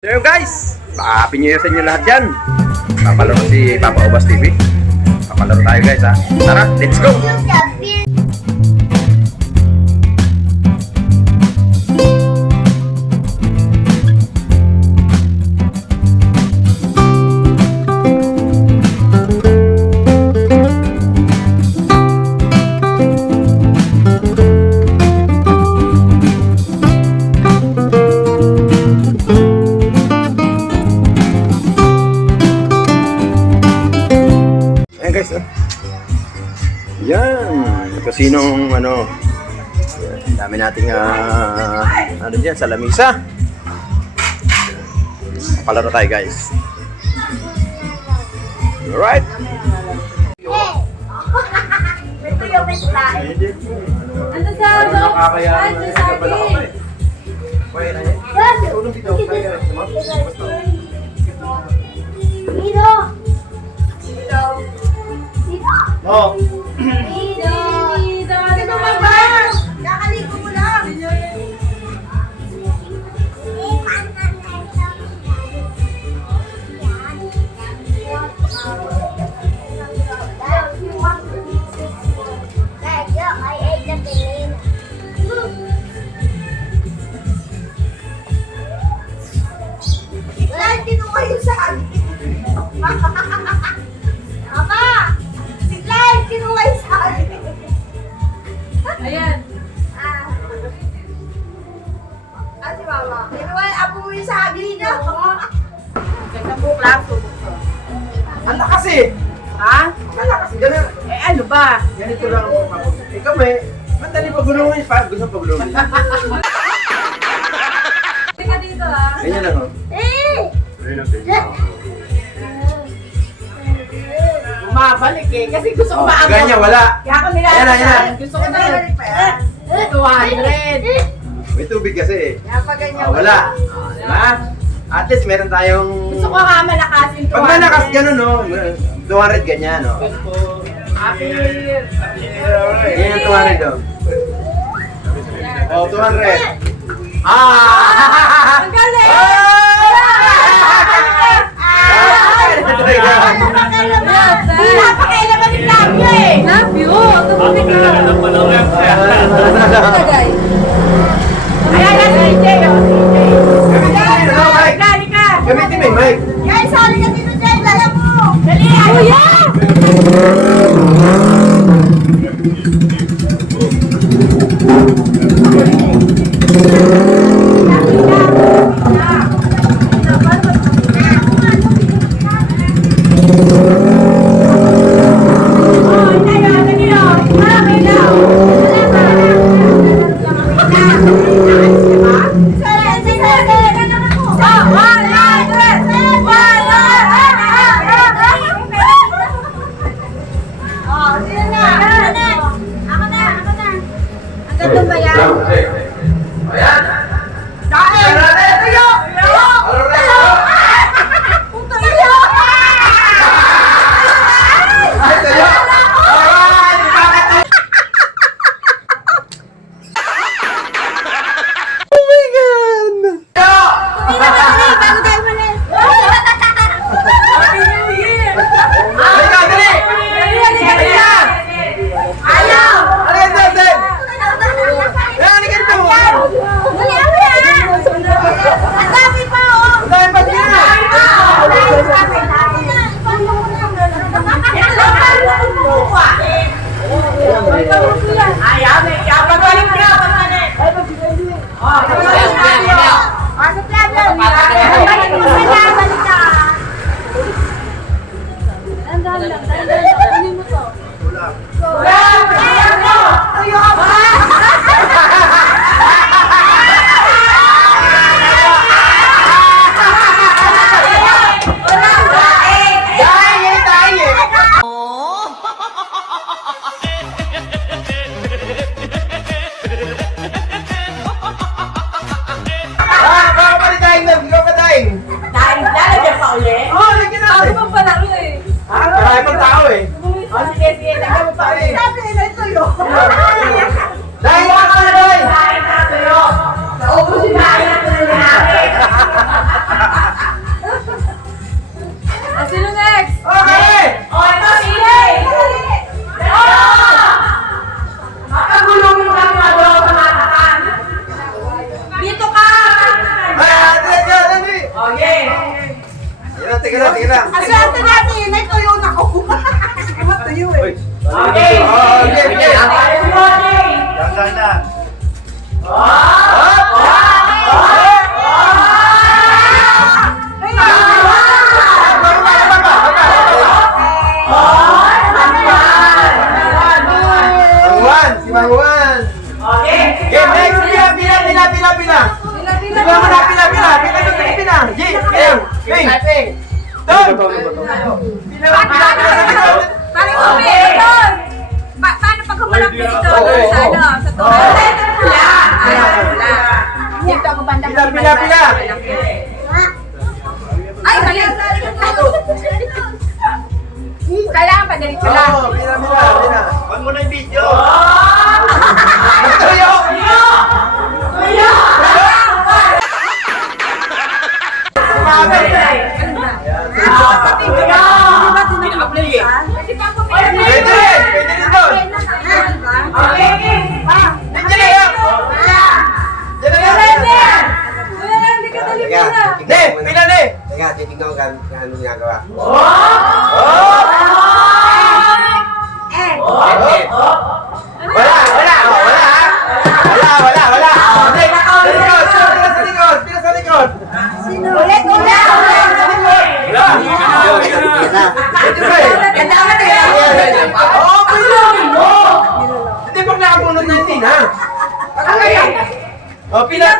So guys, Happy New Year sa inyo lahat dyan. Papalaro si Papa Obas TV. Papalaro tayo guys ha. Tara, let's go! Guys, yan kasinong ano, dami nating ano dyan sa lamisa. Palaro tayo guys. Alright. Ito yung mensahe. Ano sa loob? Ano sa akin? Dito! Dito! Oh. Dito! Dito ba ba? Kakaligo mo lang. Wala, kinuha yung sa akin. Mama! Si Clyde, kinuha yung sa akin. Ayan. Si Mama. Kinuha yung apo yung sa akin niya. Nagsabuk lang, subok ko. Ang lakas eh. Ha? Ang lakas. Ganun. Eh ano ba? Ganito lang ang papapos. Ikaw ba eh. Madali pagulungin. Gusto pagulungin. Tika dito ha. Ganyan lang oh. Ayun ang pwede. Bumabalik eh. Kasi gusto ko Oh, maabot. ganyan, wala. Kaya ako Ayan na, ayan na. nilalakad. Gusto ko na 200. May tubig kasi eh. Kaya pa ganyan. Wala. Diba? At least meron tayong... Gusto ko nga malakasin 200. Pag malakas ganun no, 200 ganyan no. Happy. Yan ang 200 no. Oh, 200. Ah! Ang galing! Napakailaman yung love you eh. Love you? Tumutik na. Ayan na si CJ. Dali ka. Gamitin mo yung mic. Guys, sorry ka dito dyan. Dala mo. Dali. Kuya! teka lang. Ang swerte natin, ay tuyo na ko. Sige mo, tuyo eh. Okay. Okay. Mangwan, si Mangwan. Okay. Game next, pila. Paring Ubi, doon. Paano pag humarap ka dito? Sa ano? Sa to? Dito ako banda. Pila. Ay, mali. Kailangan pa diretso lang. Oo, pila. Huwag mo na yung video. Tuyo! Kasi pa ako Pwede rin doon. Ne, pila ne. Teka, titignan ko kung ano ginagawa. Wala. Pila sa likod. Ulit. Ito ba eh? Oo, pila. Hindi pag nakabunod na yun, ha? Oh, pila.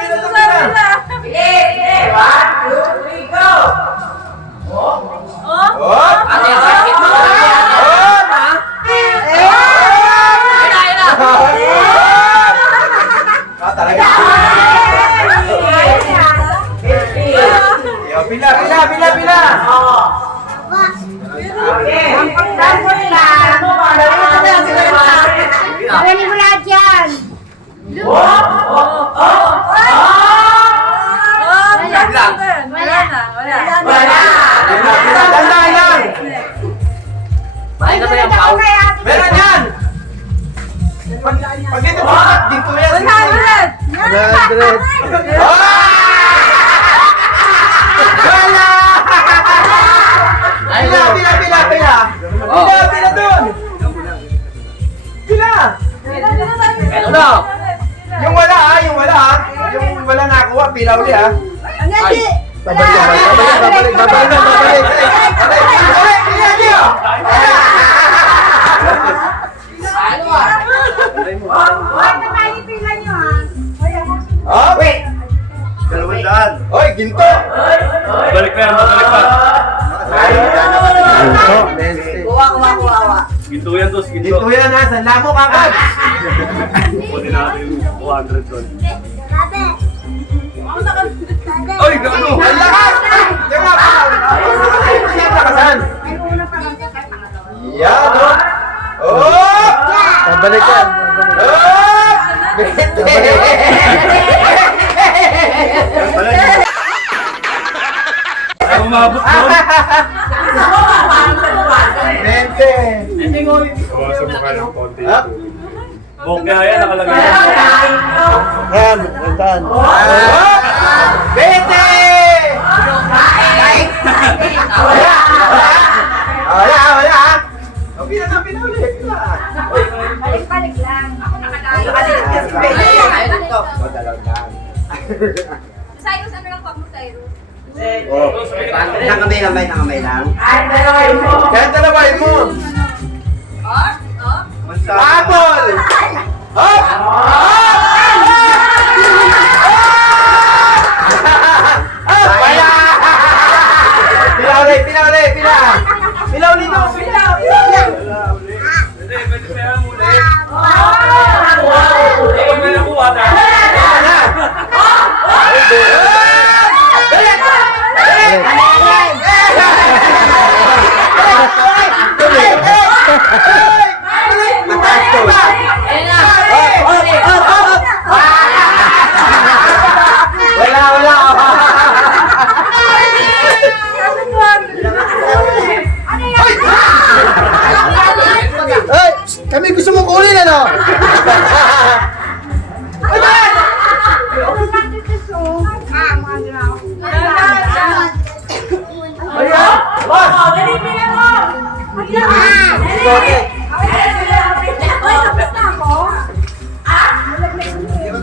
Talaga. Pila. Huli mo lahat yan. Tandaan lang. Meron yan. Pag dito bukat, dito yan. 100. Wala! Pila doon. Pila. Yung wala ha. Yung wala nakuha, pila uli ha. Babalik. Oh, wait. 200. Oy, ginto. Balik pa. Ginto yan, tos. Ginto yan ha. Sanda mo kakad. Kunin natin yung 200 doon. Oy, gano. Ang lakas. Diba? Ang lakasan. Yan, no? Oh! Pabalik yan. Oh! Ay, umabot doon. Bente. Bawasan mo kayo ng konti. Ah. Bongga yan, nakalagay yan. Yan, gantan. Bente! Wala. Oh, pila ulit. Balik lang. Ako nakadalo. Cyrus, ano lang mo, Cyrus? Nakamay lang. Yan talabahin mo. Apple! Hop! Wala! Pila ulit. Pila ulit mo. Hindi, pwede pa yan muli. Ikaw may nakuha na. Ay! Kami gusto mong kunin ano? Ayan! bigote.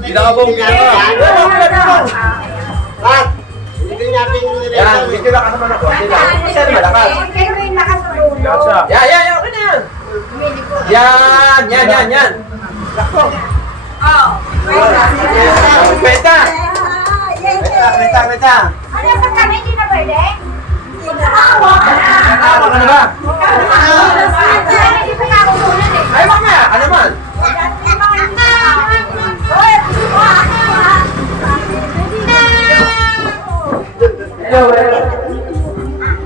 Pinakabong, pinakabong. Pat, hindi natin yung Yan, nilalaman. medyo lakas naman ako. Hindi lang. Kasi malakas. Gasa. Yan. Okay na yan. Yan. Peta. Meta. Tama ka na ba? Ay, mamaya. Ano naman?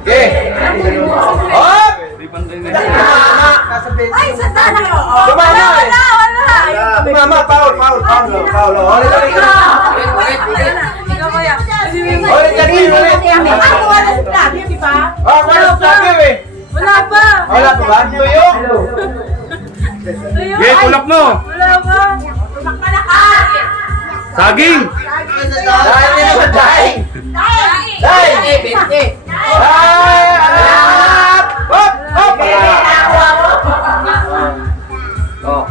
Okay. Hop! Di pantay na. Ay, sanda na yun. Tumama eh. Wala. Tumama, foul. Ulit. Ikaw kaya. Ulit. Ako wala sa plato, di ba? Oh, wala sabi eh. Wala pa. Wala pa ba? Tuyo? Tuyo. Yeah, tulak mo. Wala pa. Tumak ka na ka. Saging. Dahil niya naman dahil. Dahil. Hop! Hop! Oh.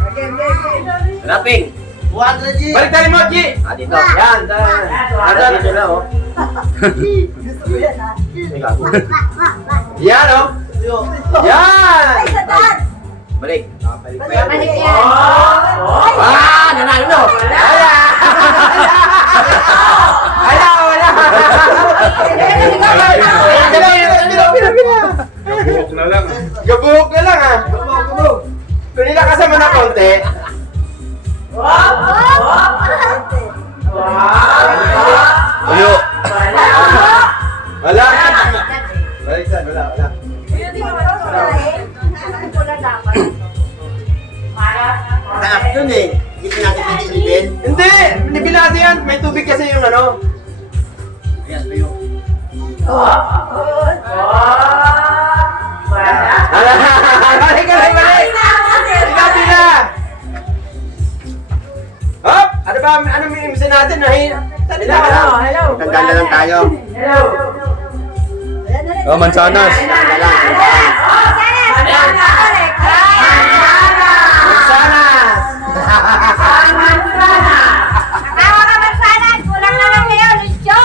Hanapin. 200 G. Balik tayo mo, G. Dito. Yan. Dito na, oh. Yan, oh. Yan. Balik. Balik yan. Nanalo no. Wala. Buhok na lang. Gabuhok na lang, ah. Kung nilakasan mo na konti. Tuyo. Wala. Baliktad, wala. Hanap dun eh. Hindi natin pinilipin. Hindi! Binibinado yan. May tubig kasi yung ano. Ayan, tuyo. Balik ka lang, balik! Sinabi na! Hop! Ano ba? Ano may imsin natin? Hello! Tanda na lang tayo. Oh, mansanas. Mansanas!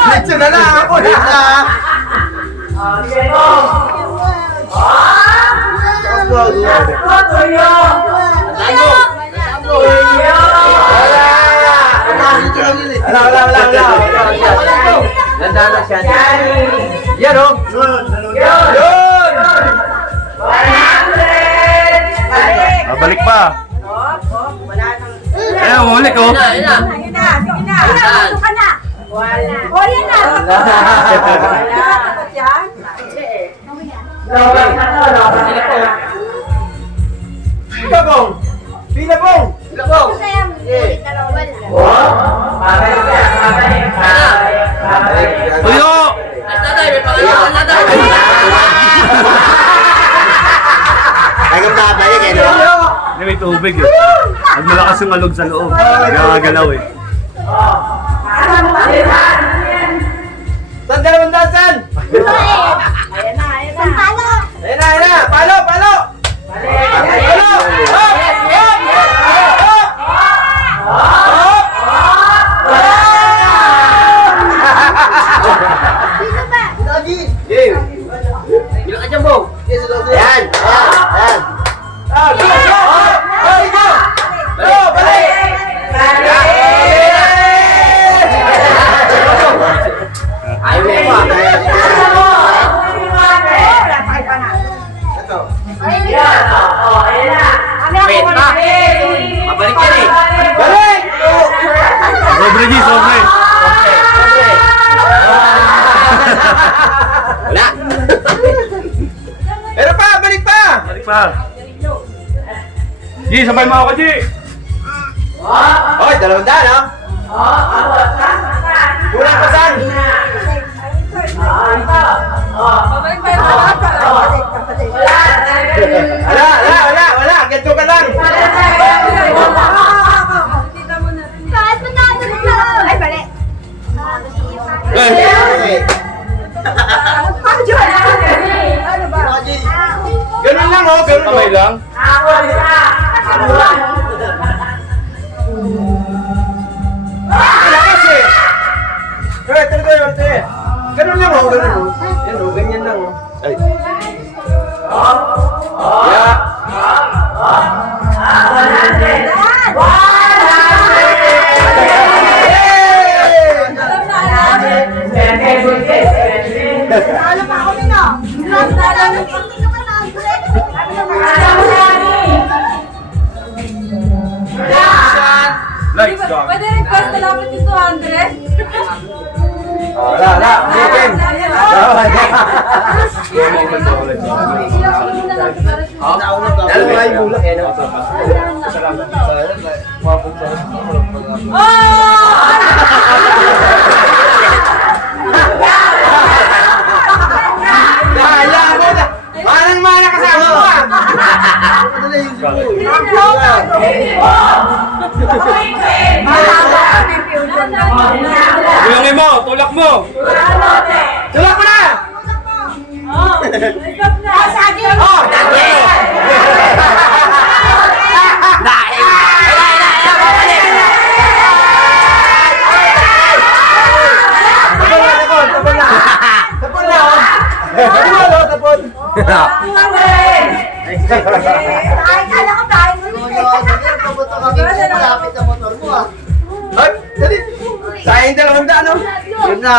Lechon na lang ako na! Wala! Nanda na siya. Yan o! Yun! Balik pa. Eh, ulit oh. Pilabong! Pilabong! Tuyo! Tagam na balik eh, no? Hindi, may tubig eh. Pag malakas yung alog sa loob. Gagalaw eh. Saan dalawang dasan? Ayan na! Palo! Palo! Hop! Hop! Lagi. Game! Bilang ka dyan, Bong! Ayan. Go! Go! Go! Balik! Ayaw mo pa! Ito. Wait pa! Mabalik yan eh! Balik! Sobre, G, sobre. Wala! Pero pa! Balik pa! Balik pa. G, sabay mo ako, G. Hoy, 200 ha? Kulang pa saan? Wala! Ganito ka lang! Ganun lang oh. Ganun, Kamay lang? Lakas eh. Ito. Ganun lang oh, ganun oh. Yan oh, ganyan lang oh. Ay. Yeah. Ano pa ako nito? Ano pa Lights down. Pwede request na lapit yung 200? Wala. Okay. Alam mo nga yung bulak eh, no? Kaya mo na! Manang-mana kasama mo ah! Tulangin mo! Tulak mo! Tulak mo na! Oh! Tapon! Kala ko tayo Papunta kami sa malapit na motor mo ah. Ay, dali! Sayang 200 no? Yun na!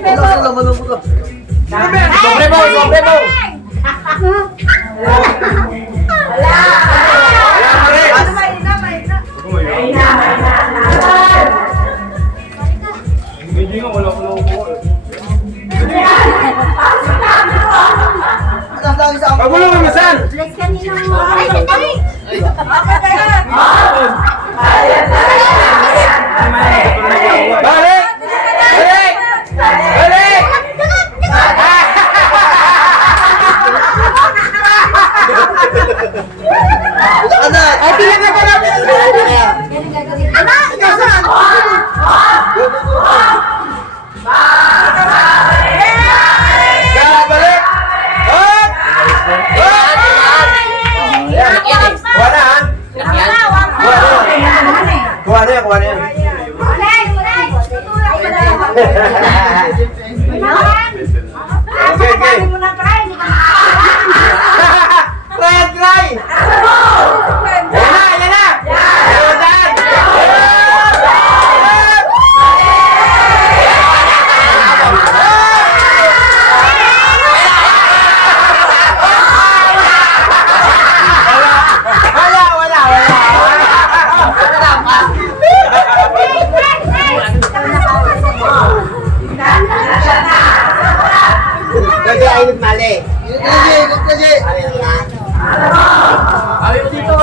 Wala sa laman ng motor. Sobre mo! Wala pa rin! Hindi nga, wala ko lang ako. Atas lang isa Pag mo lang mamasan! Balik! Ano? Ay, tingnan ko namin! Balik! Hop! Yan! Kuha na ha! Kuha na yan! Okay. Try! Yan na! Ayan! Gagainit mali. Init na Jay. Ayaw dito.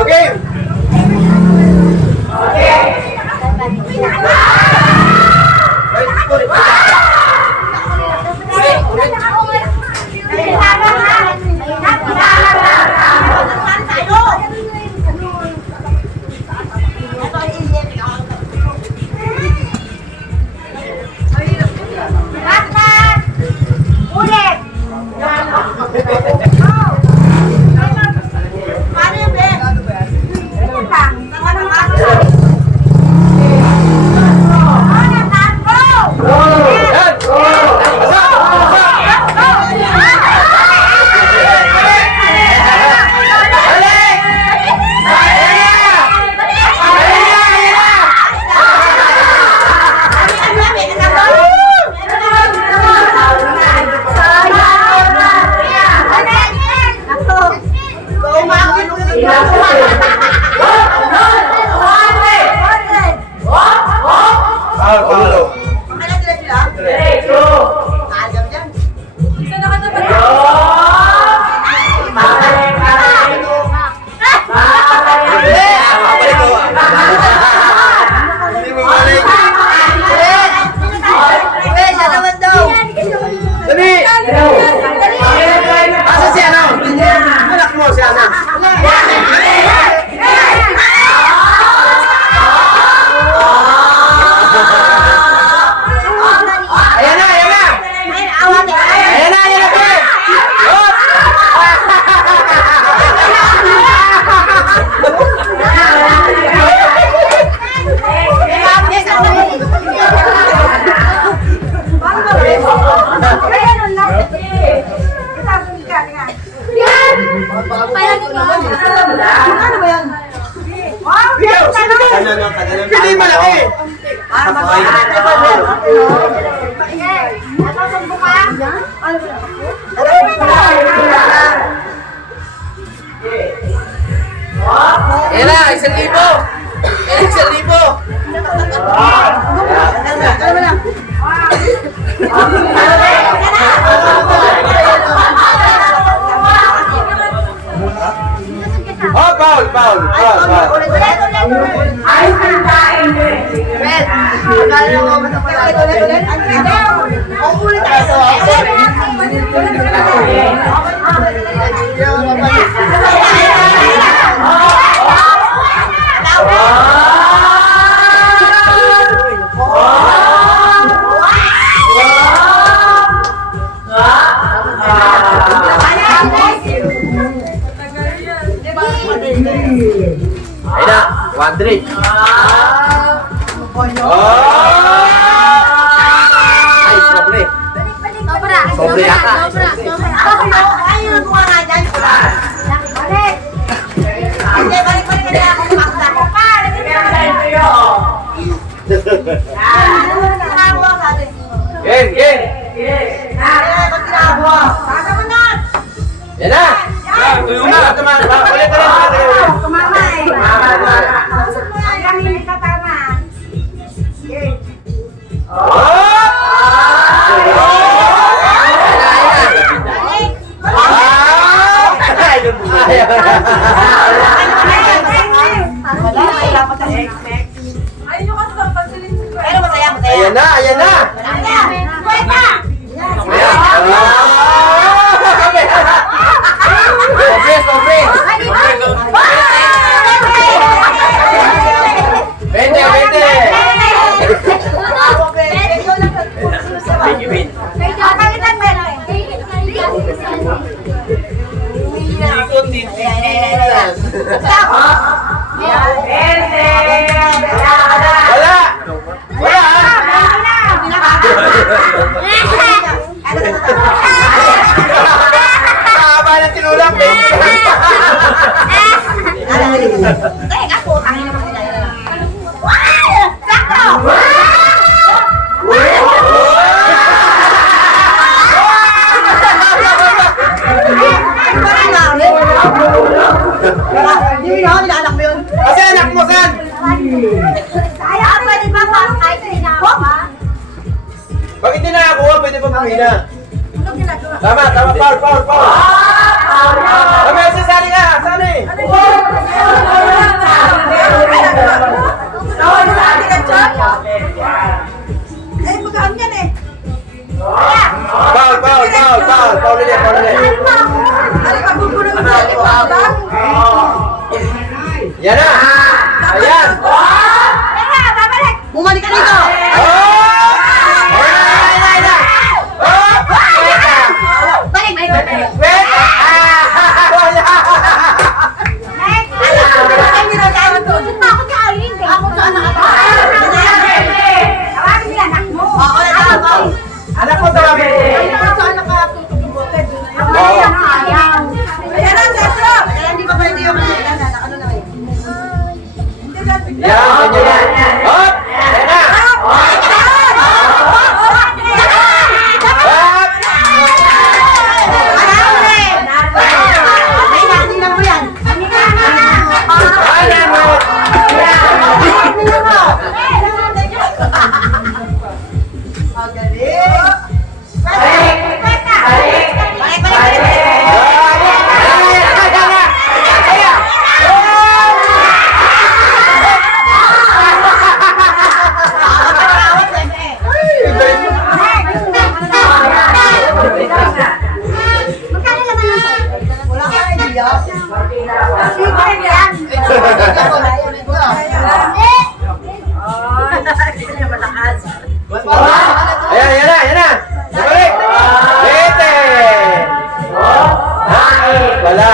Okay. Paano yung Ben? Hindi malaki. Yan na, 1,000. Yan, 1,000. Oh, Paul. Ayun na, 100. Ay, sobre. Sobre yata. Ayun, mga nga dyan. Balik. Hindi, balik na ako. Pa, Gen. Yan na. Tuyo na. Ulit. Kumama eh. Kusap mo yan. Kami may katama. Ayun yung kasi ang pagsilin si Kuya. Pero masaya. Ayan na. Kwenta! Sobre. Vente. Haba ng tinulak, Kasi anak mo, San? Kaya pwede ba kahit ginagawa? Pag hindi nakakuha, pwede pa pumina. Ano ginagawa? Tama, Paul. Kami, sasali nga, sali. Eh, magkaan yan eh. Paul ulit. Ano ka bubulong mo? Yan na. Ayan. Teka, babalik! Bumalik ka dito! Balik! Anak mo talaga. Yan. Hop! Ayan na. Ayan na. Balik. Lete. Wala.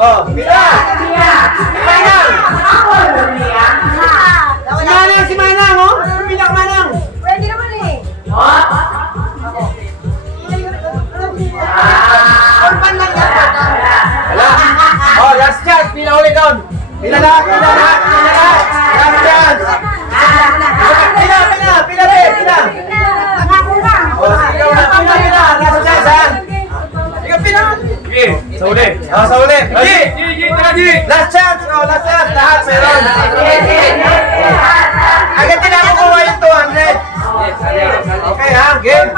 Oh, pila. Si Manang, oh. Pila ka, Manang. Pwede naman eh. Orpan lang yan. Wala. Oh, last chance. Pila ulit daw. Pila lahat. Last chance. Pila. O, sige, pila. Last chance, ha? Sige, pila. Sige, sa uli. O, sa uli. G! Tara, G! Last chance. O, last chance. Lahat meron. Agad din ako kuha yung 200. Okay, ha? Game.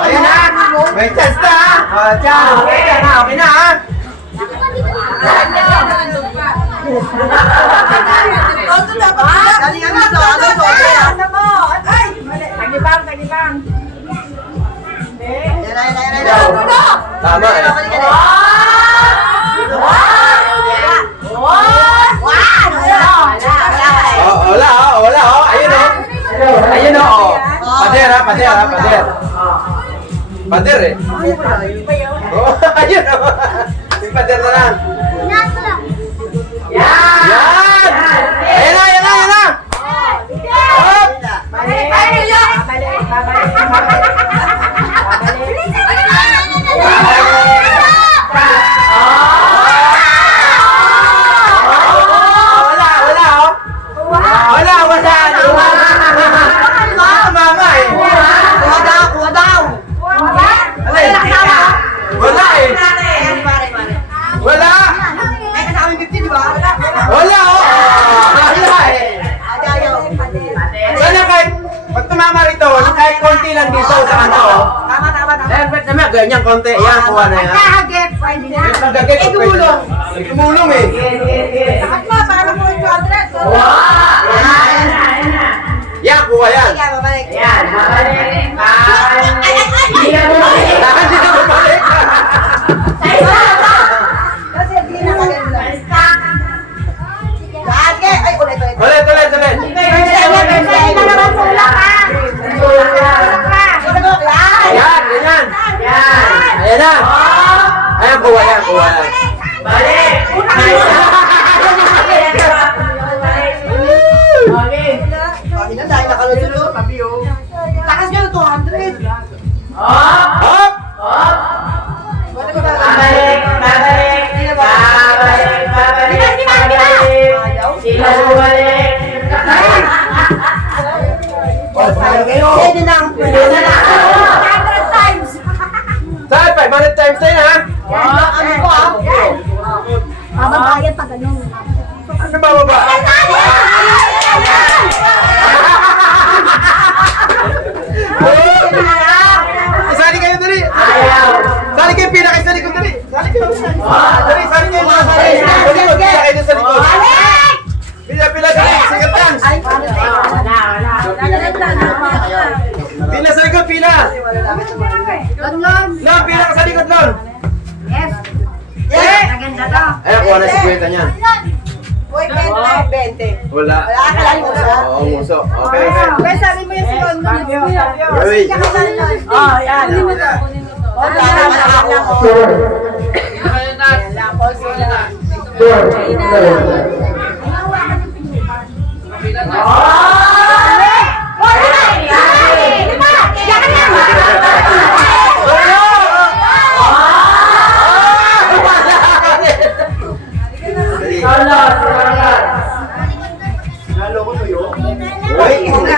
Ayan na. May chance na, ha? O, tiyan. Okay na, ha? Tama, eh. Wala. Ayun, oh. Pader. Pader, eh. Oh, ayun, oh. Yung pader na lang. Yan! Ayan na! Mama, eh. Wala, eh. Wala, oh. Wala, eh. Sana kahit, pag tumama rito, kahit konti lang dito sa ano, oh. Tama, ganyan, konti. Yan, kuha na yan. Tumulong, eh. Yan, kuha yan. Hindi ka babalik. Ulit. Yan, ganyan. Ayan na. Ayan, kuha yan. Hop! Saan? 500 times na yun, ha? Bababayad pag ganun. Ano ba, baba? Sali kayo, dali! Sali kayo, pila kayo sa likod, dali! Sali kayo! Dali, sali kayo, mga sali! Pila kayo dun sa likod! Pila, dali! Sigat lang! Pila sa likod, pila! Lon, pila ka sa likod, Lon! Ayan, kuha na si Kwenta niyan. Wala. Oo, muso. Okay. Sabi mo yung si Rondo. Wait.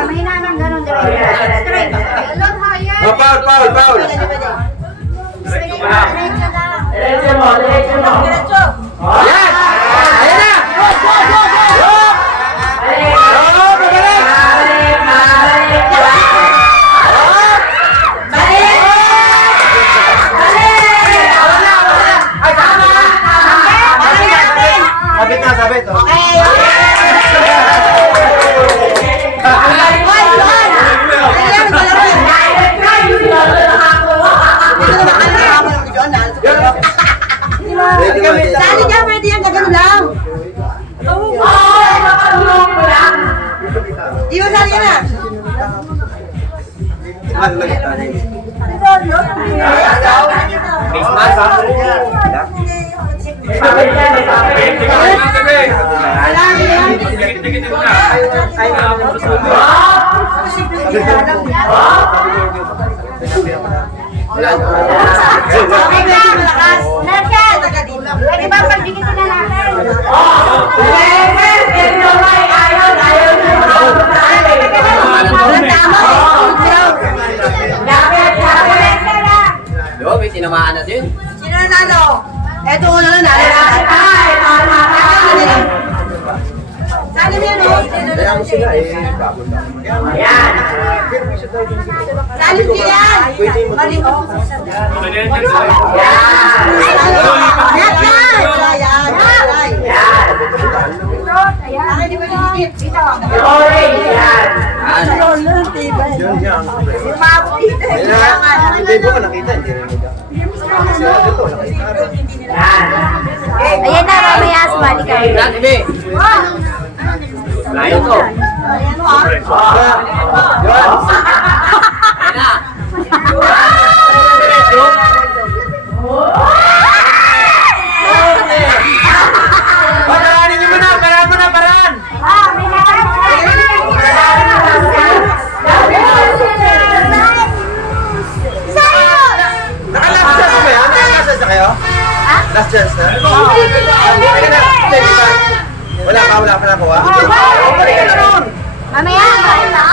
Mahina ng ganun. Straight. Paul. Yes! Ayan na! Sabit. Sali ka, pwede yan, gagano lang. Di ba sali ka na? Christmas, ha? tinamaan na din. Sino nanalo? Eto una na nanalo. Sali mo yun, oh. Kaya mo sila bago na. Sali mo yan. Mali mo. Akin di ba nilipit? Dito. Yun yan. Umabot dito. Hindi ko nakita, hindi rin nila. Sila dito, nakita rin. Ayan na, mamaya sumali ka. Dati, be. Layo to. Ayan o, ah. Yan. Ayan na. Paranin nyo muna, paraan mo na, paraan! Naka-last chance ba yan? Naka-last chance na kayo? Last chance na? Wala pa nakuha? Balik ka na ron! Mamaya, balik na.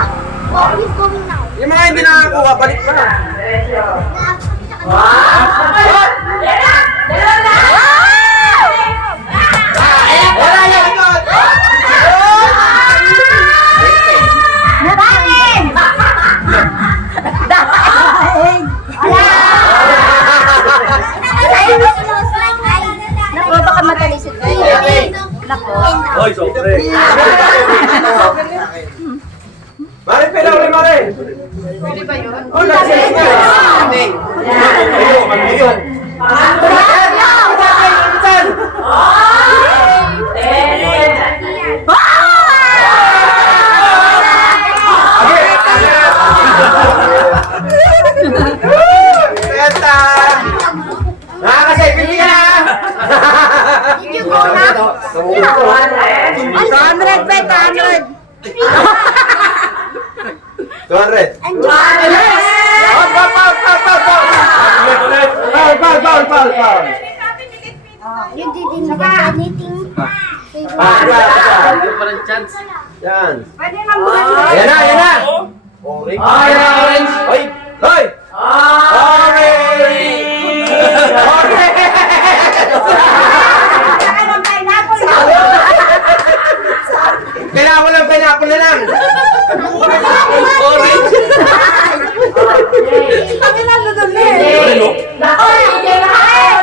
Yung mga hindi nakakuha, balik pa na. Wala yan! Naku, baka matalisod ko. Naku. Hoy, sobre. Mare, pila ulit, Mare! Pwede ba yun? Oh, last chance na! Ayun! Benta! Nakakasipin ka na! 100, bet, 100. 200! Foul! Yung didin ka, anything. Yung parang chance. Yan! Pwede nang bukas. Ayan na! Orange! Orange! Hoy! Hoy! Orange! Saka ng pineapple. Kailangan mo lang pineapple na lang! Orange. Kami lang doon eh. Ano? Nako, hindi na kain.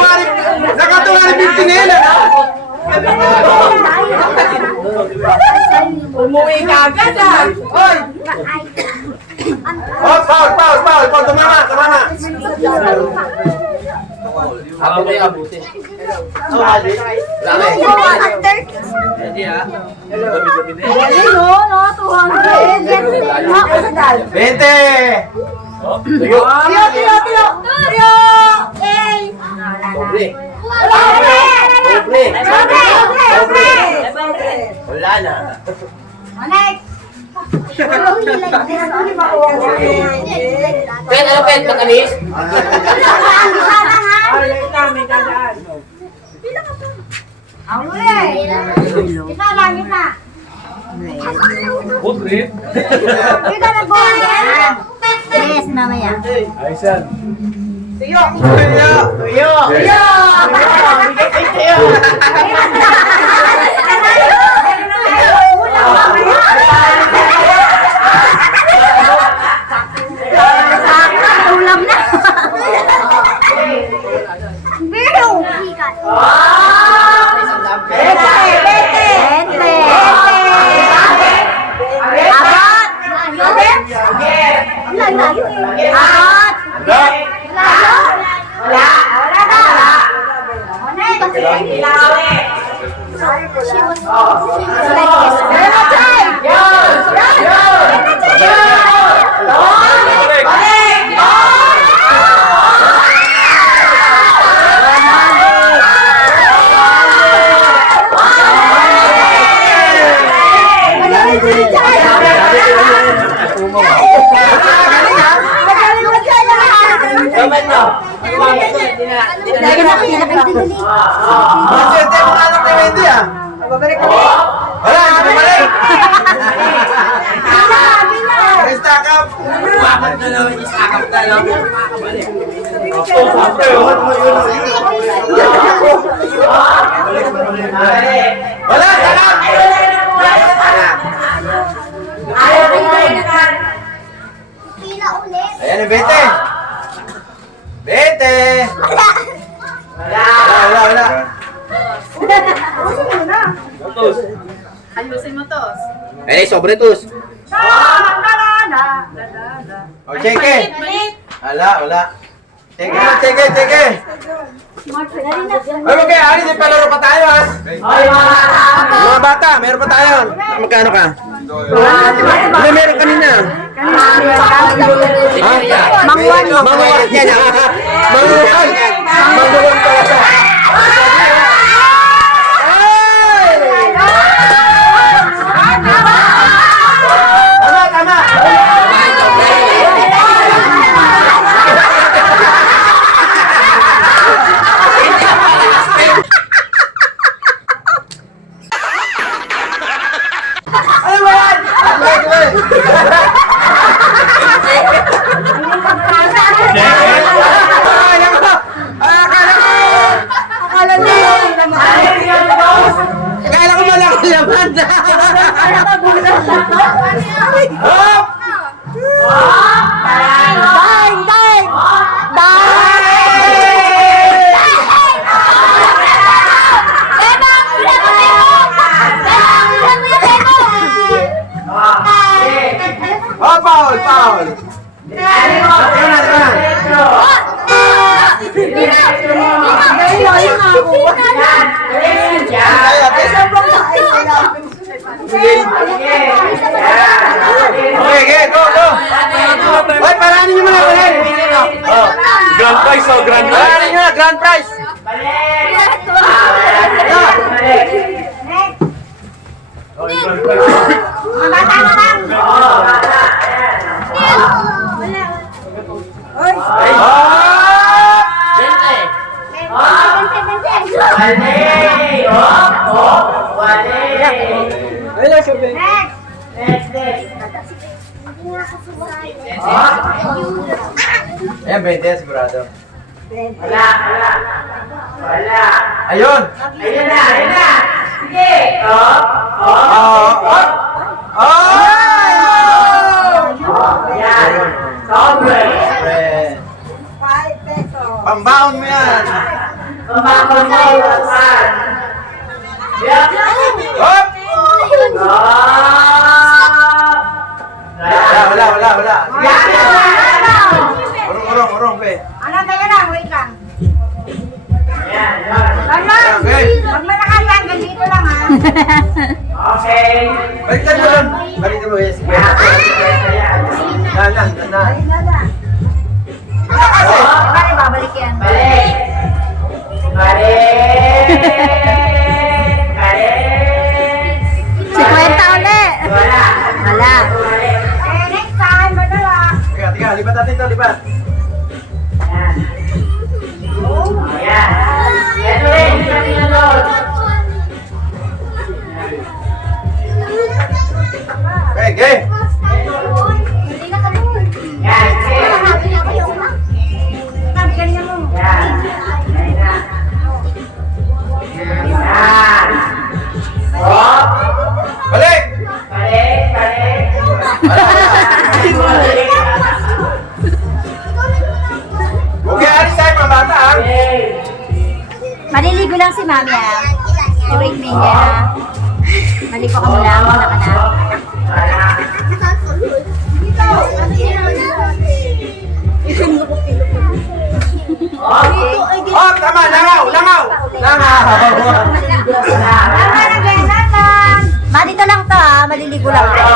Balik. Nakatuwa rin 50 na yan! Umuwi ka agad ah. Hoy! Oh, foul! Tumama! Abuti. Dami. Hindi ha. Ayun, no, 200. 20! Tiyo. Eh. Sobre. Wala na. Next. Pen, ano pen? Matamis? Ang uli. Isa lang, isa. Putri. Kita na po. Yes, mamaya. Aysan. Tiyo. Tuyo! Ulam na. Pero, Wala, salam! Pila ulit. Ayan yung Bete. Bete! Wala. Ayusin mo to. Eh, sobre tos. O, cheke. Wala. Cheke. Ay, okay, alis, may palaro pa tayo, ha? Mga bata, meron pa tayo. Magkano ka? Hindi, meron kanina. Mangwan. Manguwan yan, ha? Manguwan pala siya. Tama. Ay, wala! Akala ko malaki laman. Hop! Oh, foul. Okay, go. Hoy, paranin nyo muna. Grand prize, oh, grand prize. Paranin nyo na, grand prize. Ayan, 20 sigurado. Wala. Ayun. Ayun na. Sige. Sobre. Pambaon mo yan. Hop! Wala. Urong, pe. Wait lang. Okay. Huwag mo na kayaan, ganito lang ha. Balikan mo lang. Balikan mo, yes. Dahan. Bakit babalik yan? Si Kwenta ulit. Wala. Next time, madala. Tiga, lipat natin ito, lipat. Okay. Hindi na kami. Ganyan mo. Balik! Okay, alis tayo mga bata, ha? Maliligo lang si Mami ah. I-wait me niya na. Maligo ka muna, muna ka na. Oh, tama, langaw! Ma, dito lang to ah. Maliligo lang ako.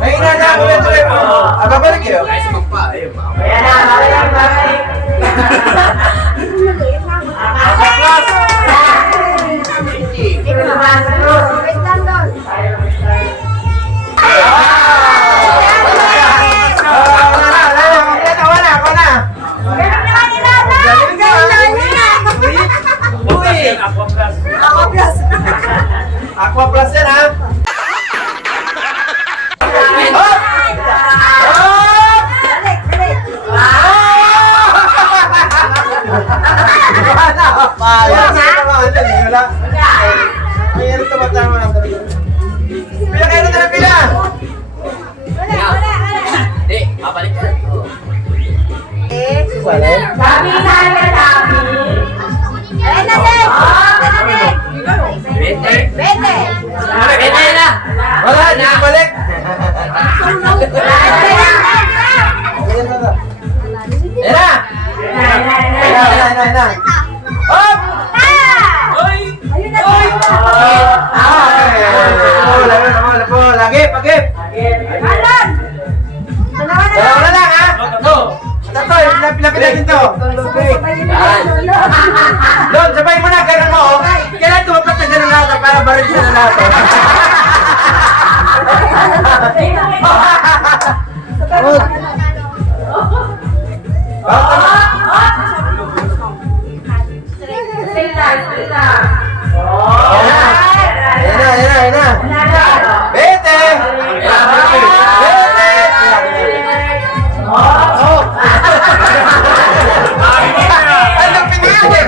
Ay, inanda ko yung tuloy mo. Babalik kayo. Wala. magpa-plus yan, ha? Hop! Hop! Wala. Ay, ano ito matama ng talaga? Pila kayo na talaga, pila! Hindi, babalik ka. Dami sana, dami. Ayun na, Dek. Bente. Bete. Bente na. Wala, hindi ko balik! Ayan na! Ayan na! Hop! Ayun na, Lagi, pagip! Alan! Dalawa na lang, ha? Tatol, pilapin natin to. Lon, sabay mo na, gano'n mo. Kailan tumapat na gano'n lahat para baril siya na lahat. Ayan na. Bete! Bete! Ano pinili?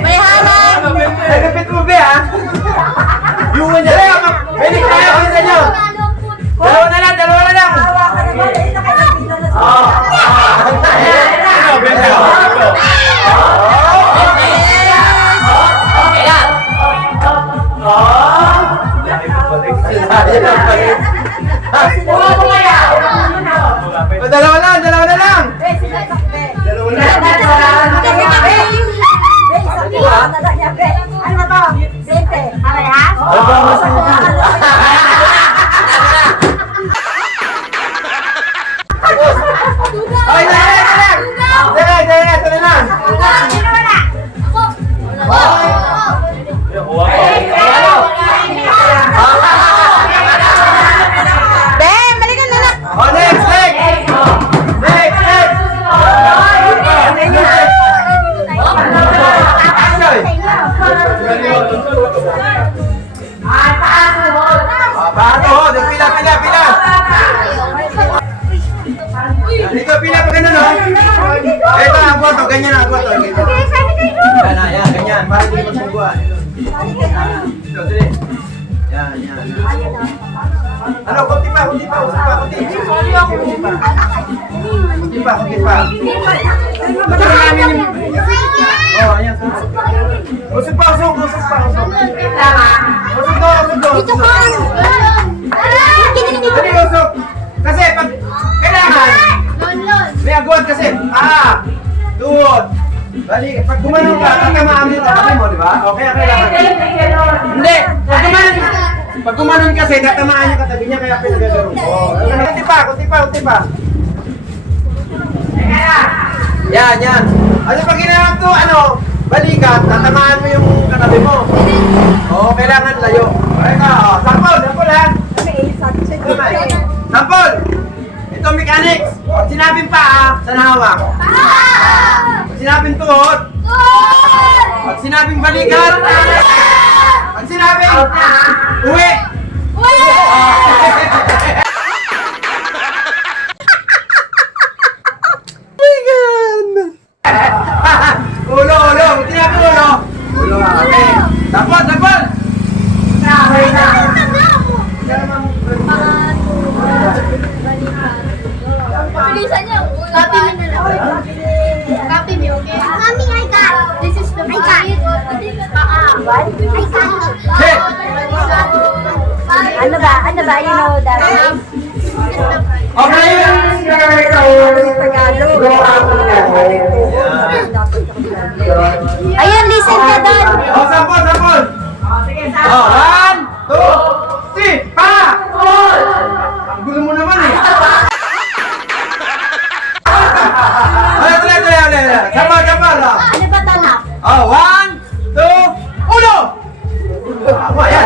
May harang! Nagapit mo ba, ha? Yung niya lang. Pwede kaya ko sa inyo. Dalawa na lang. Dalawa na lang. Ano to? Bete. Parehas? Ay, dali na. Ben, balik ka na lang! Oh, next. Pato, pila. Dito, pila pa ganun, no? Ito, ang boto, ganyan ang boto. Yan, ganyan, para hindi magsubuan. Dito, dali. Yan. Ano, kunti pa, kunti pa. Ito na namin yung... Oh, ayan. Usog pa. Usog pa. Dali, usog. Kasi pag kailangan, may agwad kasi. Tuhod. Balik, pag gumanon ka, tatamaan mo yung katabi mo, di ba? Okay, kailangan. Hindi, pag gumanon kasi, tatamaan yung katabi niya, kaya pinagagano. Kunti pa. Yan. Ano pag ginawag to, balikat, tatamaan mo yung katabi mo. Oo, kailangan layo. Sampol ha. Sampol! Ito mechanics. Pag sinabing paa, saan hawak? Pag sinabing tuhod. Pag sinabing balikat. Pag sinabing uwi. Ulo. Pag sinabing ulo. Ulo. Okay. Sampol. Bilisan niyo. Copy mo na lang. Copy mo, okay? Mami, I got. This is the bite. I got. Hey! Ano ba? You know that? Okay. Ayun, listen ka doon! Oh, sampol. Oh, 1, 2, 3, pa! Ang gulo mo naman eh. Tuloy. Sampol. Ano ba tanak? Oh, 1, 2, 1! Tama yan.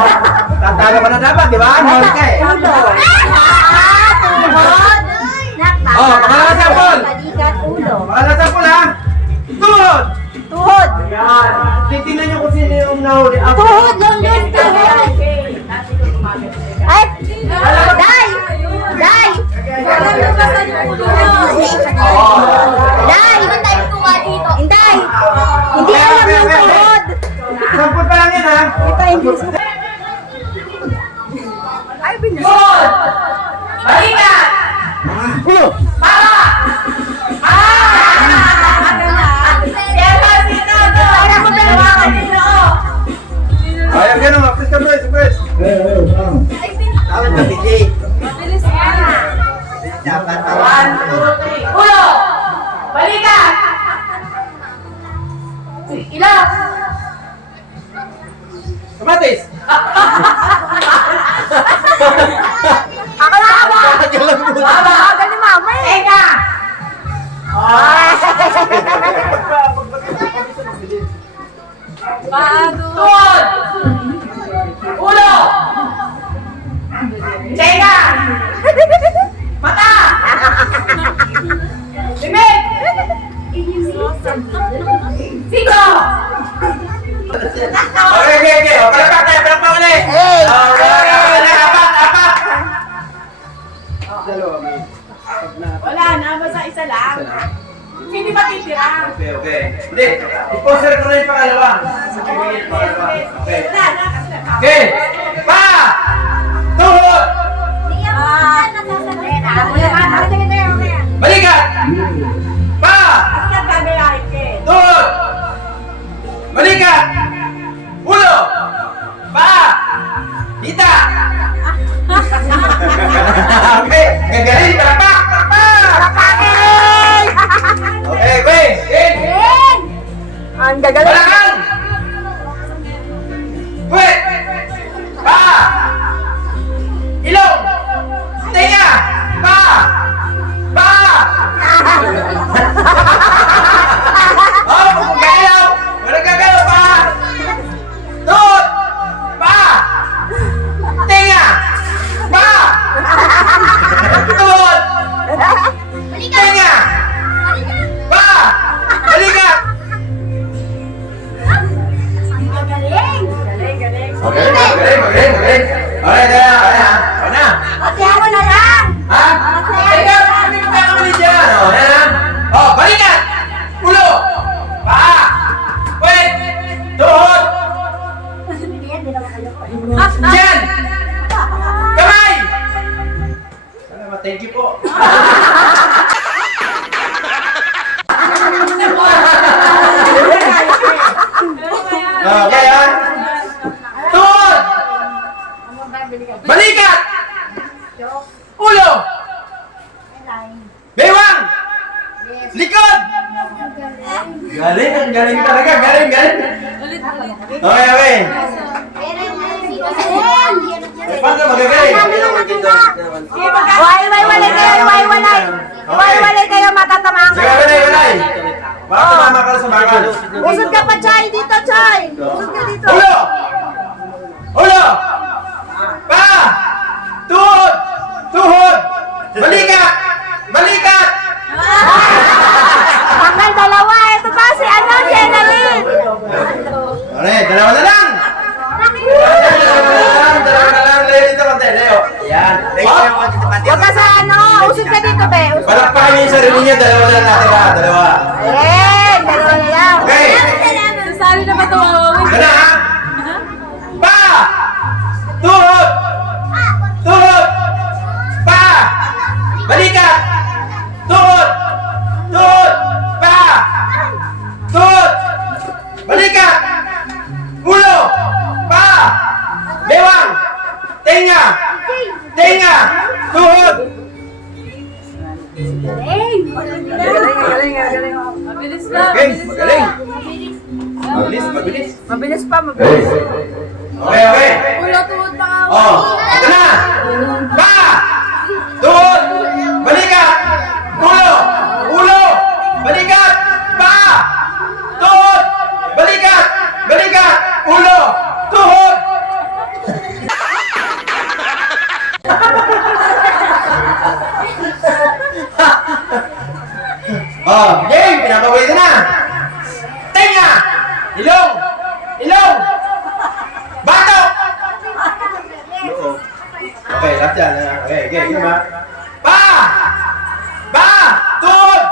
Tatalo ka na dapat, di ba? Mahal ka eh. Tuhod! Oh, pangalawa sampol. Balikat, ulo. Pangalawa sampol ha. Tuhod! Tuhod! Titingnan nyo kung sino yung nahuli. Tuhod, long. Mabilis. Mabilis nga. Dapat 1, 2, 3. Ulo! Balikan! Ilang! Kamatis! Ako na ako. Bagal ni mama eh. Teka! Tuhod! Ulo! Teka! Mata! Bibig! Siko! Okay. O, palakpak ulit. Apat. Dalawa, may. Wala na, basta isa lang. Hindi ba titira? Okay. Hindi, i-poster ko na yung pangalawa. Okay. Wala na, kasi Okay. Pa! Tuhod! Balikat! Pa! Ano na gagayahin ka eh? Tuhod! Balikat! Ulo! Pa! Dita! Okay, gagaling! Palakpak! Okay, wait! Ang gagaling. Balakang! Puwet! Pa! Ilong! Tenga! Pa! Oh, kung gagalaw! Walang gagalaw pa! Tuhod! Pa! Tenga! Pa! Tuhod! Tenga! Pa! Balikat! Okay, magaling. Okay, o na. Kaya mo na lang. Ha? Teka, hindi mo kaya kami dyan. O, yan ha. O, balikat! Ulo! Paa! Puwet! Tuhod! Diyan! Kamay! Salamat, thank you po. Okay, ha? Tuhod! Balikat! Ulo! Bewang! Likod! Galing talaga, galing. Okay. Paano ka magagaling? Walay kayo, matatamaan Sige, kayo. walay. Baka tumama ka na sa bakal. Usod ka pa, Chay, dito, Chay. Usod ka dito. Ulo! Pa! Tuhod! Balikat! Tanggal dalawa. Ito pa si Annalyn. Okay, dalawa na lang. Leo dito, konti, Leo. Yan. Huwag ka sa usod ka dito, be. Usod ka. Palakpakan niyo yung sarili niya, dalawa na lang natira. Dalawa. Dalawa na lang. Okay. Sasali na ba ito? Gana ha? Pa! Tuhod! Pa! Balikat! Tuhod! Pa! Tuhod! Balikat! Ulo! Pa! Bewang! Tenga! Tuhod! Mabilis na. Okay, magaling. Mabilis. Mabilis pa, mabilis. Okay. Ulo, tuhod pa ka. Oh, ito na! Pa! Tuhod! Balikat! Ulo! Balikat! Pa! Tuhod! Balikat! Ulo! Tuhod! Oh, game! Pinapawid na! Tenga! Ilong! Batok! Okay, lahat yan. Okay, game ha? Pa! Tuhod!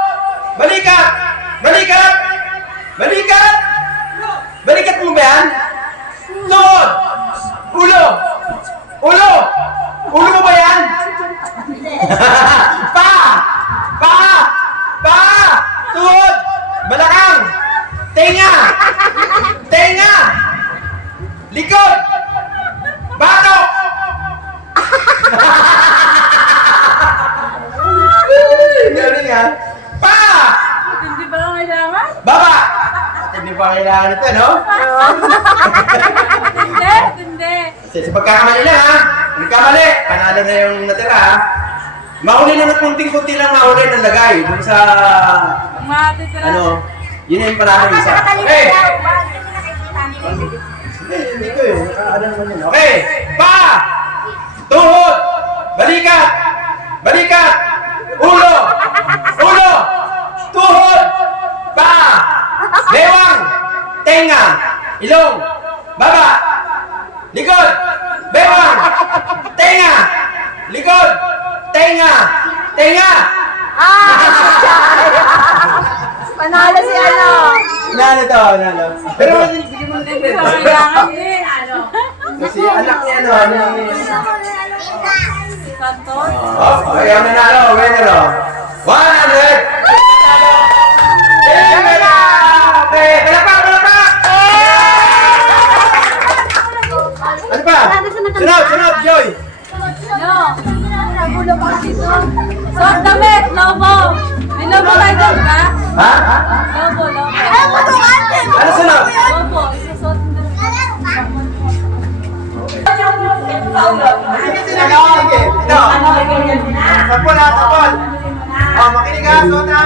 Balikat! Balikat mo ba yan? Tuhod! Ulo mo ba yan? Pa! Tuhod! Balakang! Tenga! Likod! Batok! hindi pa kailangan ito, no? Hindi. Kasi sa pagkakamali lang, ha? Nagkamali, panalo na yung natira, ha? Mahuli na ng kunting-kunti lang mahuli ng lagay. Dun sa, Matitira. yun na yung panalo yung isa. Okay! Hindi ko yun. Ano naman yun. Okay! Pa! Tuhod! Balikat! Balikat! Ulo! Ulo! Tuhod! Pa! Bewang! Tenga! Ilong! Baba! Likod! Bewang! Tenga! Likod! Tenga! Tenga! Panalo si ano. Nalo to, nalo. Pero sige mo din. Kailangan din. Kasi anak niya, Santos. Oh, okay, ang nanalo, winner, 100! Okay, palapa! Ano pa? Sunod, Joy! No. Suot damit, lobo. May lobo kayo doon ka? Ha? Lobo. Ano sunod? Lobo. Isusuot mo doon. Ito. Sapol. Oh, makinig ha, suot na.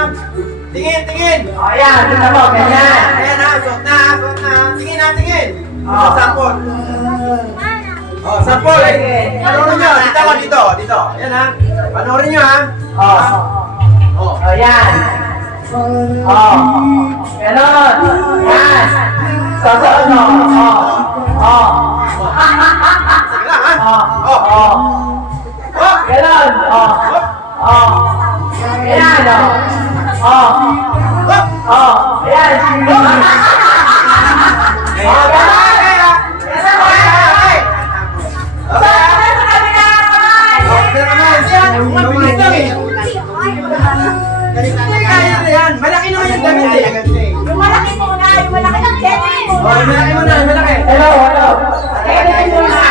Tingin. Oh, yan, tingnan mo, ganyan. Ayan ha, suot na. Tingin. Oh, sapol. Oh, sapol. Panoorin nyo, dito. Ayan ha. Panoorin nyo ha. Oh, yan. Oh, ganon. Yan. Susunod mo. Sige lang ha. Ganon. Ayan. Malaki naman yung damit eh. Yung malaki muna. Yung malaki ng Jenny. Oh, malaki mo na, malaki. Hello. Jenny muna.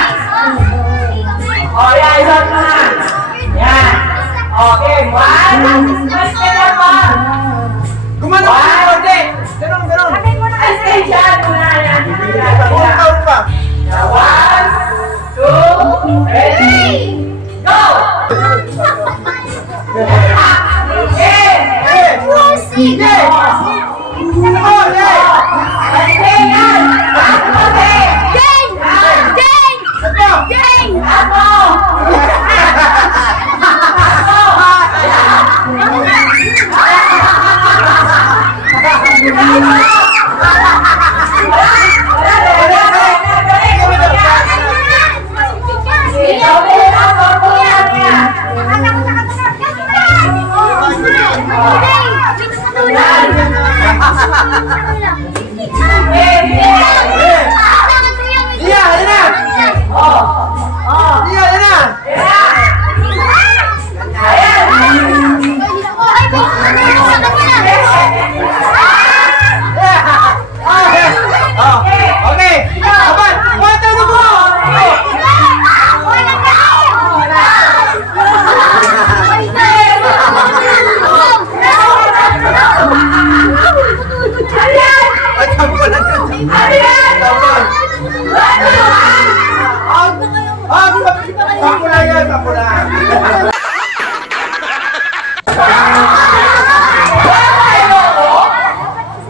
Oh, yan, isot mo na. Yan. Okay, one. Mas kaya pa. Gumano ka na, Orde. Ganun. Stay dyan muna yan. Taon pa. One, two, ready, go!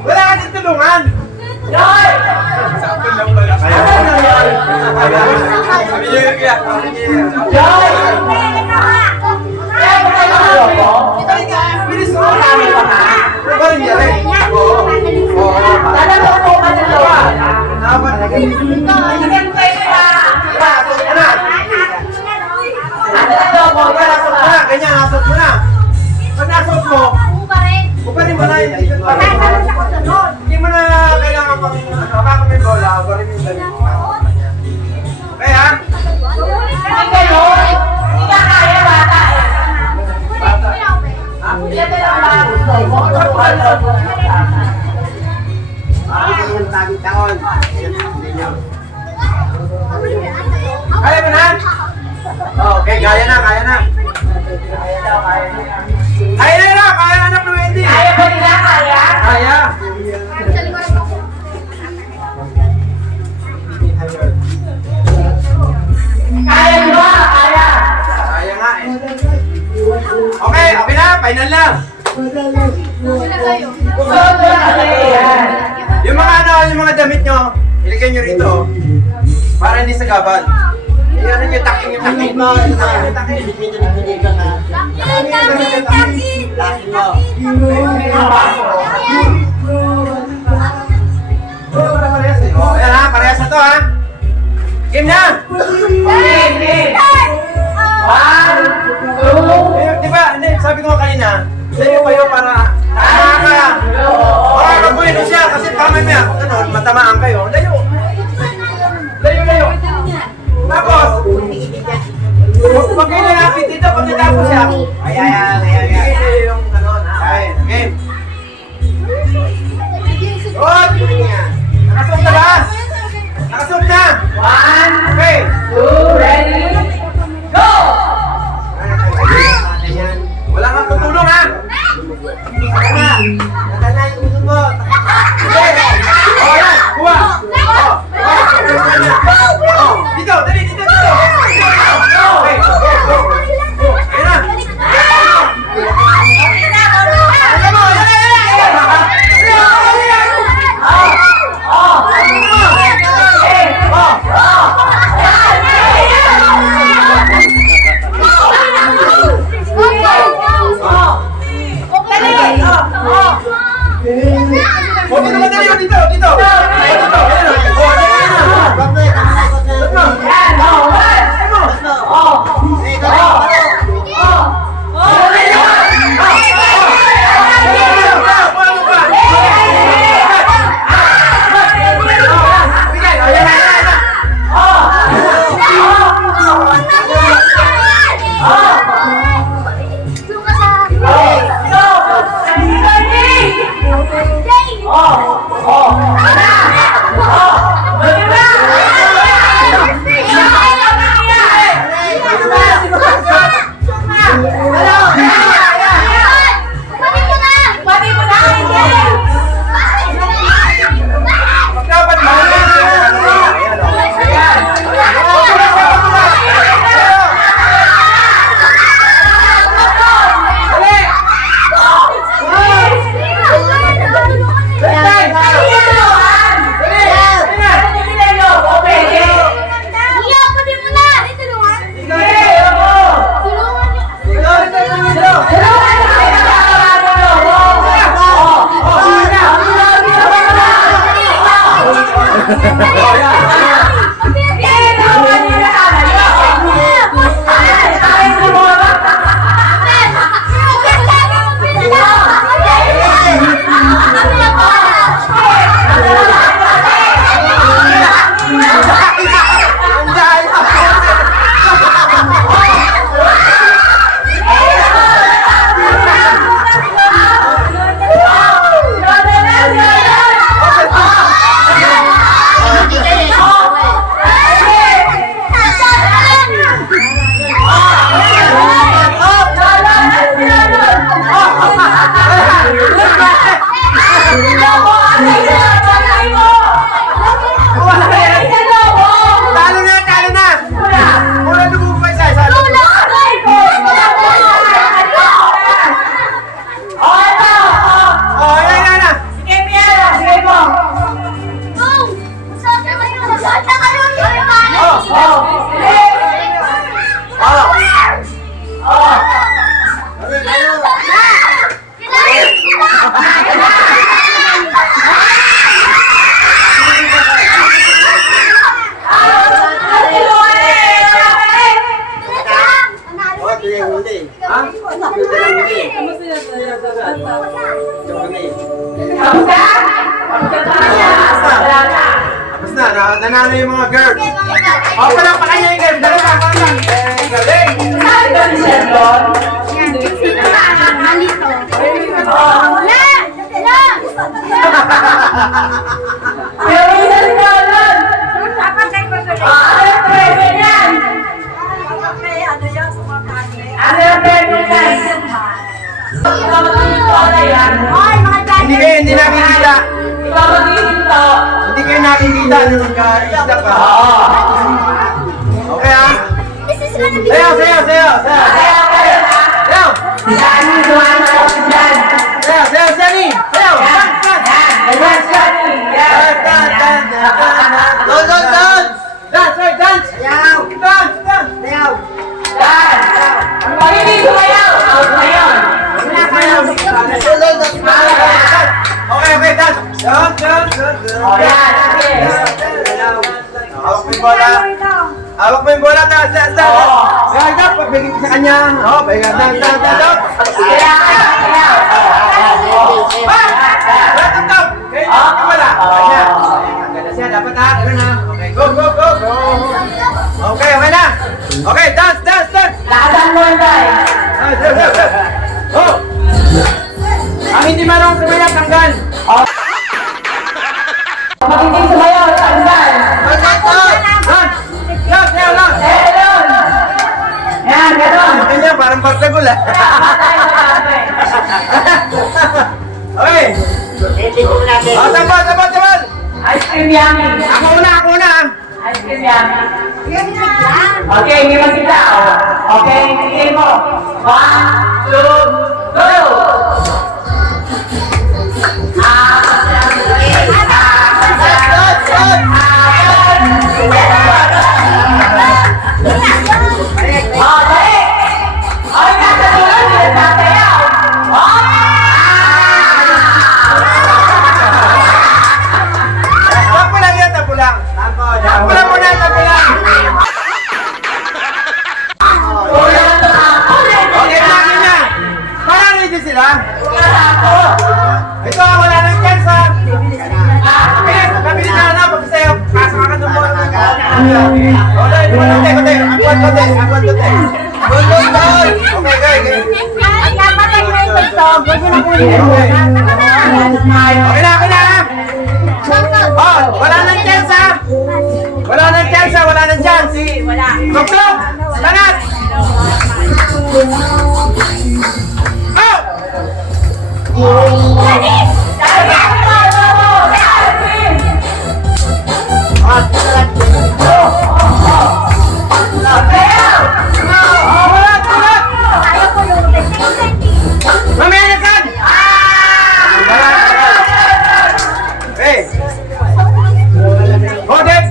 Wala ka din tulungan! Bilis mo namin pa ha! Ano ba rin yan? Ganyan, nasot mo na. Pag nasot mo, uparin mo na yung hindi mo na kailangan pang baka may bola, uparin mo yung damit. Okay ha? Kaya mo na? Okay, kaya na. Kaya na anak ni Wendy. Kaya ba nila? Kaya? Okay, okay na, final na. Wala kayo. Yung mga yung mga damit nyo, ilagay nyo rito. Para hindi sagabal. Yan yung taking yung taking mo. Ayan ha, parehas na to ha. Game na! Diba, hindi, sabi ko kanina, sa'yo kayo para mabuhin siya kasi para may matamaan kayo. Layo! Layo! Tapos, huwag kayo nalapit dito pag natapos siya. Ayan. Yung game. Good! Nakasok na ba? Nakasok na! 1, okay! 2, ready, go! Wala kang tutulong ha! Nagana yung uso mo! Okay! O yan! Kuha! Dito! Dali! Dito! Okay! Go! Ayan na! Ayan mo! O, dito ba tayo? Dito! Dito! Tapos na, nanalo yung mga girls. O, palampakan niya yung girls. Dalawa, palampakan. Galing! Malito. Hindi nakikita. Hindi kayo nakikita nung nagka-isda pa. Okay ha? This is Sayaw, sayaw, sayaw. Sayaw. Sayaw. Sayaw, sayaw, Sunny. Sayaw. Dance, dance. Dance, right, dance. Sayaw. Dance, dance. Sayaw. Pag hindi sumayaw, out na yun. Okay, okay, dance. Dance, dance, dance. O yan, sige. Hawak mo yung bola. Hawak mo yung bola, dance, dance, dance. Kaya ito, pabigin ko sa kanya. Oo, pabigin, dance, dance, dance. Kaya, kaya. Tap! Okay, wala. Kanya. Ganda siya, dapat ha. Ganun ha. Okay, go, go, go, go. Okay, okay na. Okay, dance, dance, dance. Lakasan mo ang tayo. Dance, dance, dance, dance. Go. Ang hindi marunong sumayaw, tanggal. Pag hindi sumayaw, tanggal. Dance, dance, dance. Dance, sayaw lang. Ayun. Yan, gano'n. Kanya, parang pagtagol ha. Okay. Oh, tabal, tabal, tabal. Ice cream yummy. Ako una, ako una. Ice cream yummy. Okay, hindi magsitaw. Okay, sige mo. 1, 2, go! Oh, balik! Ay, nasa tulad, nagsasayaw. Tapo lang yan, tapo lang. Tapo lang muna, tapo lang. Okay, lagi na. Parang ready sila. Ito, wala nang chance ha. Bilis, mabilis na pagsasayaw. Pasok ka ng bola. Okay, konti, konti. Agwat, konti. Agwat, konti. Okay, okay, okay. Okay na, okay na. Oh, wala nang chance ha. Wala nang chance ha, wala nang chance. Tuklog, banat. Oh! Ulat, ulat. Mamaya na kan. Hey. Hold it.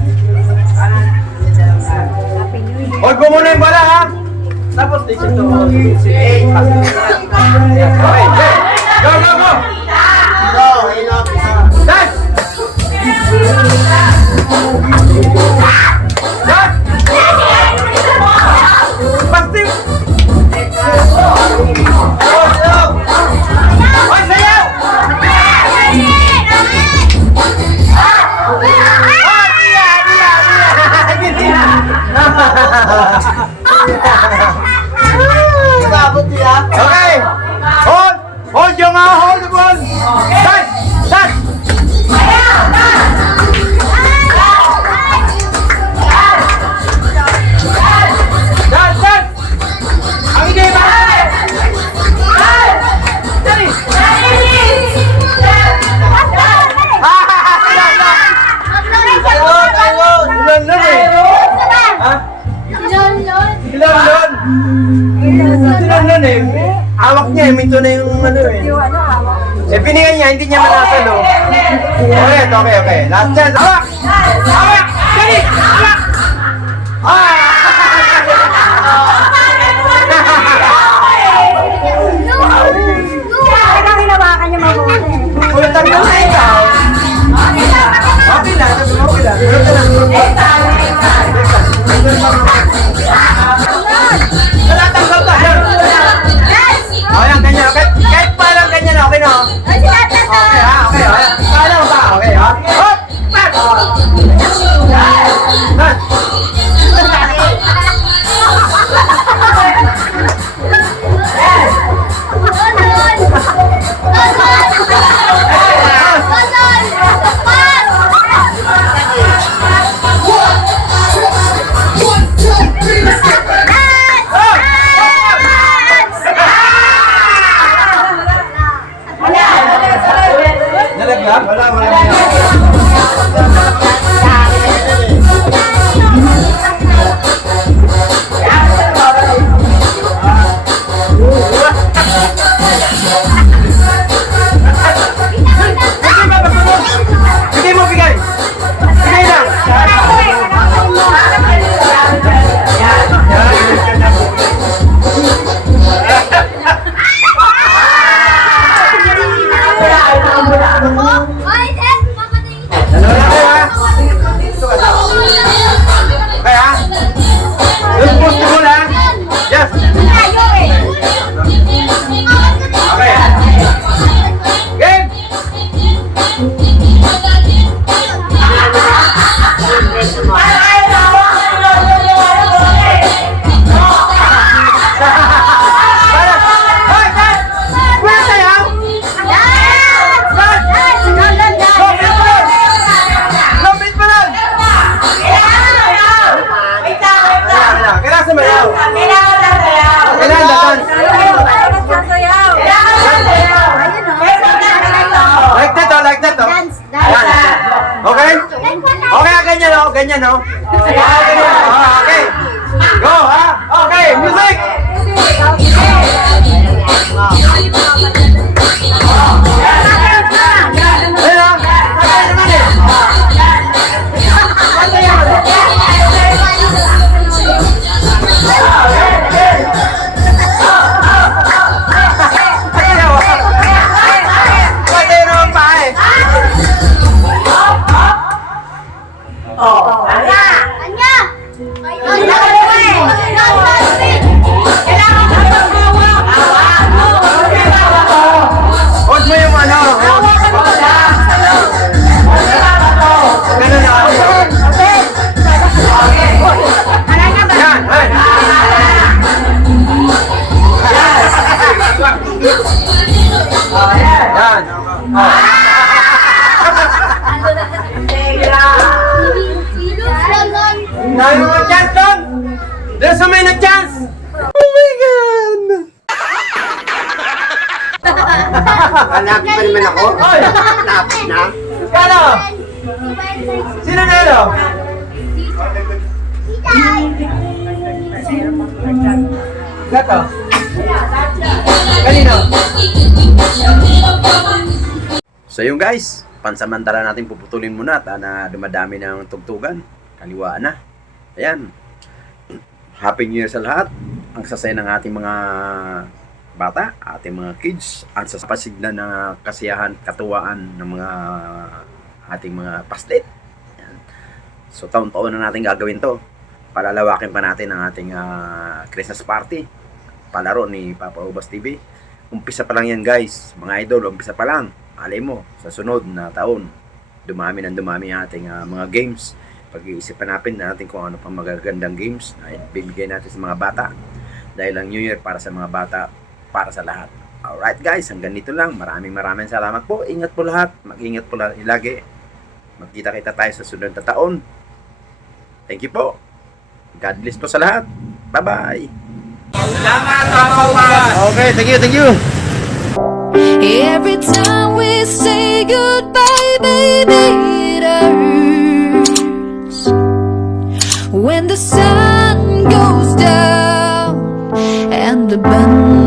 Hold mo muna yung bola ha. Tapos dito to. Okay, hey. Go, go, go. Dance. Dance. Pasti. Oh, sayaw. Okay. Hold. Hold yung hold the ball. Dance. Dance. Dance. Dance. Ang hindi ba? Ilan nun eh. Ha? Ilan nun? Ilan nun eh. Hawak niya eh. Minto na yung ano eh. Eh binigyan niya, hindi niya manasalo. Okay, okay, okay. Last chance. Hawak! Hawak! Dali! Hawak! Kulatan mo na ikaw. Okay lang, okay lang. Natatanggal ka. Ayan, ganyan. Kahit parang ganyan, okay na. Okay ha, okay ha. Kala mo ba? Okay ha. Hop! Back! Dance! ganyan, no? Ganyan. Okay. Go, ha? Okay, music! Ayun, ha? Patay naman, eh. Patay naman. Patay naman pa, eh. Oh, Anya! Anya! Anya! Kailangan ka mag-hawak. Hawak mo. Okay, hawak mo. Hold mo yung ano. Hawak mo lang. Okay, hawak mo. Ganun na. Okay. Yan, hey. Yan. Dahil mo chance doon. There's so many chance. Oh my God. Hanapin pa naman ako. Hoy. Hanapin na. Kano? Sino nalo? Gato. Kanino? So yun guys, pansamantala natin puputulin muna at na dumadami ng tugtugan. Kaliwaan na. Ayan. Happy New Year sa lahat. Ang sasaya ng ating mga bata, ating mga kids. Ang sasapasiglan ng kasiyahan, katuwaan ng mga ating mga paslit. Ayan. So taon-taon na natin gagawin to. Palalawakin pa natin ang ating Christmas party. Palaro ni Papa Ubas TV. Umpisa pa lang yan guys. Mga idol, umpisa pa lang. Alay mo, sa sunod na taon, dumami ng dumami ang ating mga games. Pag-iisipan natin kung ano pang magagandang games na bibigay natin sa mga bata. Dahil ang New Year para sa mga bata, para sa lahat. Alright guys, hanggang dito lang. Maraming salamat po. Ingat po lahat. Mag-ingat po lagi. Magkita-kita tayo sa sunod na taon. Thank you po. God bless po sa lahat. Bye-bye. Okay, thank you. Every time we say goodbye, baby, it hurts. When the sun goes down and the band